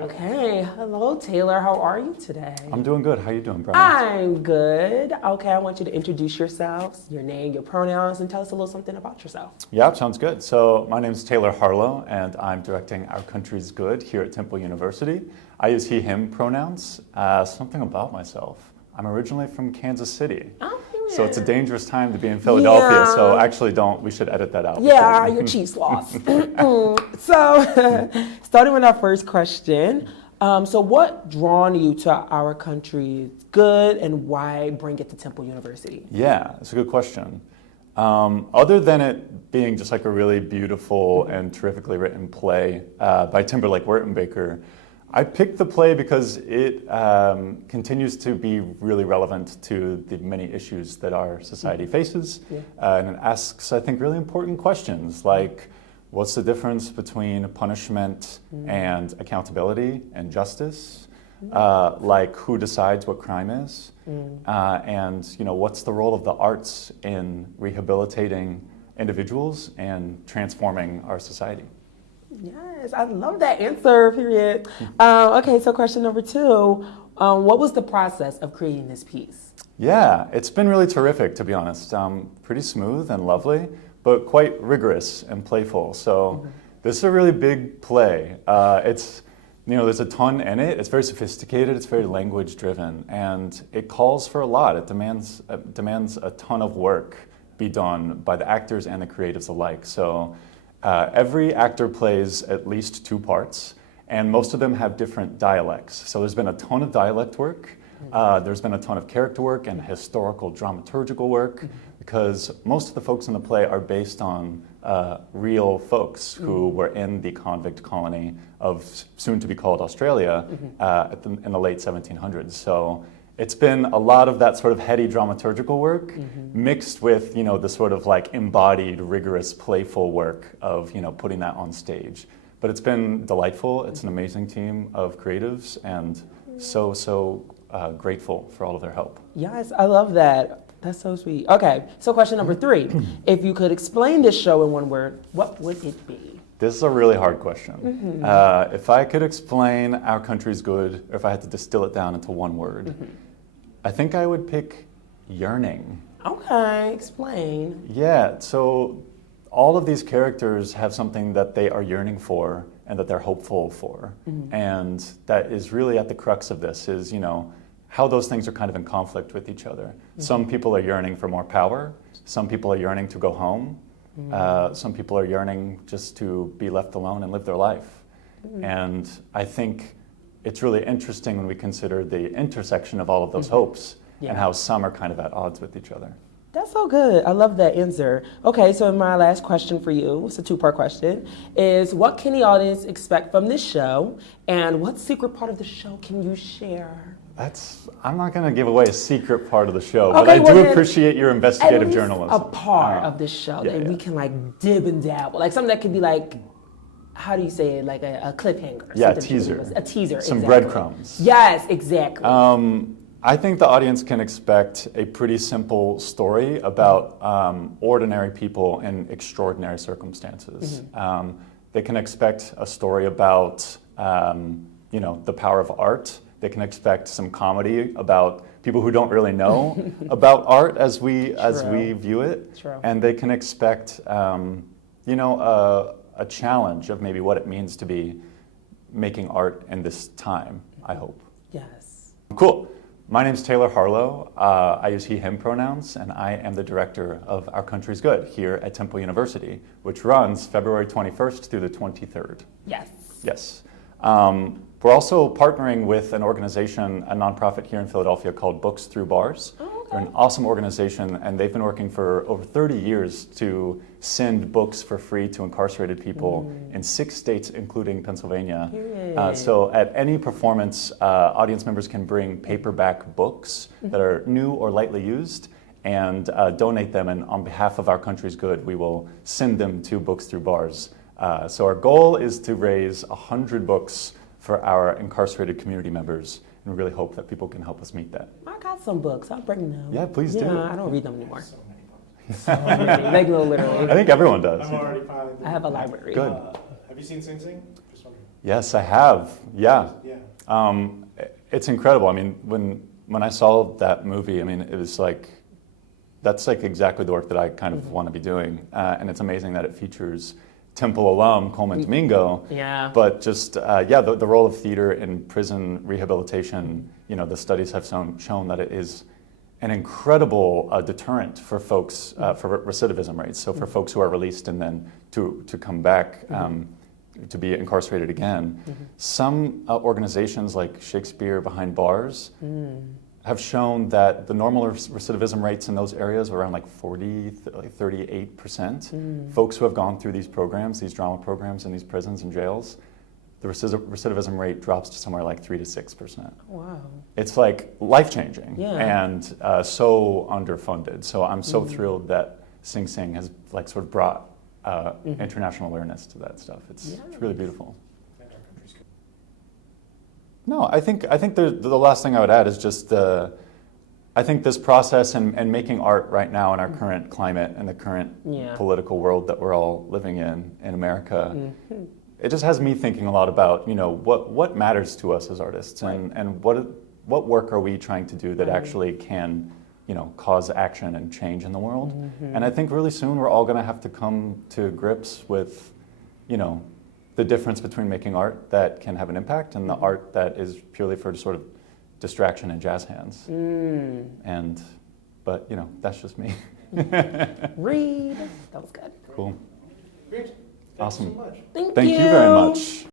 Okay, hello Taylor, how are you today? I'm doing good. How you doing, Bryant? I'm good. Okay, I want you to introduce yourselves, your name, your pronouns, and tell us a little something about yourself. Yeah, sounds good. So my name is Taylor Harlow, and I'm directing Our Country's Good here at Temple University. I use he, him pronouns. Something about myself. I'm originally from Kansas City. Oh, yeah. So it's a dangerous time to be in Philadelphia, Yeah. so actually we should edit that out. Yeah, your Chiefs lost. So, starting with our first question. So what drawn you to Our Country's Good and why bring it to Temple University? Yeah, it's a good question. Other than it being just like a really beautiful and terrifically written play by Timberlake Wertenbaker, I picked the play because it continues to be really relevant to the many issues that our society faces. Yeah. And it asks, I think, really important questions like, what's the difference between punishment and accountability and justice? Like, who decides what crime is? And, what's the role of the arts in rehabilitating individuals and transforming our society? Yes, I love that answer, period. Okay, so question number two. What was the process of creating this piece? Yeah, it's been really terrific, to be honest. Pretty smooth and lovely, but quite rigorous and playful. So this is a really big play. There's a ton in it. It's very sophisticated. It's very language driven, and it calls for a lot. It demands a ton of work be done by the actors and the creatives alike. So every actor plays at least two parts, and most of them have different dialects. So there's been a ton of dialect work. There's been a ton of character work and historical dramaturgical work, because most of the folks in the play are based on real folks who were in the convict colony of soon to be called Australia in the late 1700s. So it's been a lot of that sort of heady dramaturgical work mixed with, the sort of like embodied, rigorous, playful work of, putting that on stage. But it's been delightful. It's an amazing team of creatives, and so grateful for all of their help. Yes, I love that. That's so sweet. Okay, so question number three. If you could explain this show in one word, what would it be? This is a really hard question. If I could explain Our Country's Good, or if I had to distill it down into one word, I think I would pick yearning. Okay, explain. Yeah, so all of these characters have something that they are yearning for and that they're hopeful for. And that is really at the crux of this is, how those things are kind of in conflict with each other. Some people are yearning for more power. Some people are yearning to go home. Some people are yearning just to be left alone and live their life. And I think it's really interesting when we consider the intersection of all of those hopes and how some are kind of at odds with each other. That's so good. I love that answer. Okay, so my last question for you, it's a two-part question, is what can the audience expect from this show, and what secret part of the show can you share? I'm not going to give away a secret part of the show, but I do appreciate your investigative journalism. A part of the show that we can like dib and dabble, like something that could be like, how do you say it, like a cliffhanger? Yeah, a teaser. A teaser, Some exactly. breadcrumbs. Yes, exactly. I think the audience can expect a pretty simple story about ordinary people in extraordinary circumstances. They can expect a story about, the power of art. They can expect some comedy about people who don't really know about art as we view it. True. And they can expect, a challenge of maybe what it means to be making art in this time, I hope. Yes. Cool. My name is Taylor Harlow. I use he, him pronouns, and I am the director of Our Country's Good here at Temple University, which runs February 21st through the 23rd. Yes. Yes. We're also partnering with an organization, a nonprofit here in Philadelphia called Books Through Bars. Oh, okay. They're an awesome organization, and they've been working for over 30 years to send books for free to incarcerated people in 6 states, including Pennsylvania. So at any performance, audience members can bring paperback books that are new or lightly used and donate them, and on behalf of Our Country's Good, we will send them to Books Through Bars. So our goal is to raise 100 books for our incarcerated community members, and we really hope that people can help us meet that. I got some books. I'll bring them. Yeah, please do. Yeah, I don't read them anymore. So many. Literally. I think everyone does. I'm already piling. I have a library. Good. Have you seen Sing Sing? Just wondering. Yes, I have. Yeah. Yeah. It's incredible. I mean, when I saw that movie, I mean, it was like, that's like exactly the work that I kind of want to be doing. And it's amazing that it features Temple alum Coleman Domingo. Yeah. But just, the role of theater in prison rehabilitation, you know, the studies have shown that it is an incredible deterrent for folks, for recidivism rates. So for folks who are released and then to come back to be incarcerated again. Some organizations like Shakespeare Behind Bars have shown that the normal recidivism rates in those areas are around like 38%. Folks who have gone through these programs, these drama programs in these prisons and jails, the recidivism rate drops to somewhere like 3 to 6%. Wow. It's like life-changing and so underfunded. So I'm so thrilled that Sing Sing has like sort of brought international awareness to that stuff. It's really beautiful. No, I think the last thing I would add is just I think this process and making art right now in our current climate and the current political world that we're all living in America, it just has me thinking a lot about, you know, what matters to us as artists and what work are we trying to do that actually can, you know, cause action and change in the world. And I think really soon we're all going to have to come to grips with, you know, the difference between making art that can have an impact and the art that is purely for sort of distraction and jazz hands. But you know, that's just me. Read. That was good. Cool. Great. Thank Awesome. you so much. Thank Thank you very much.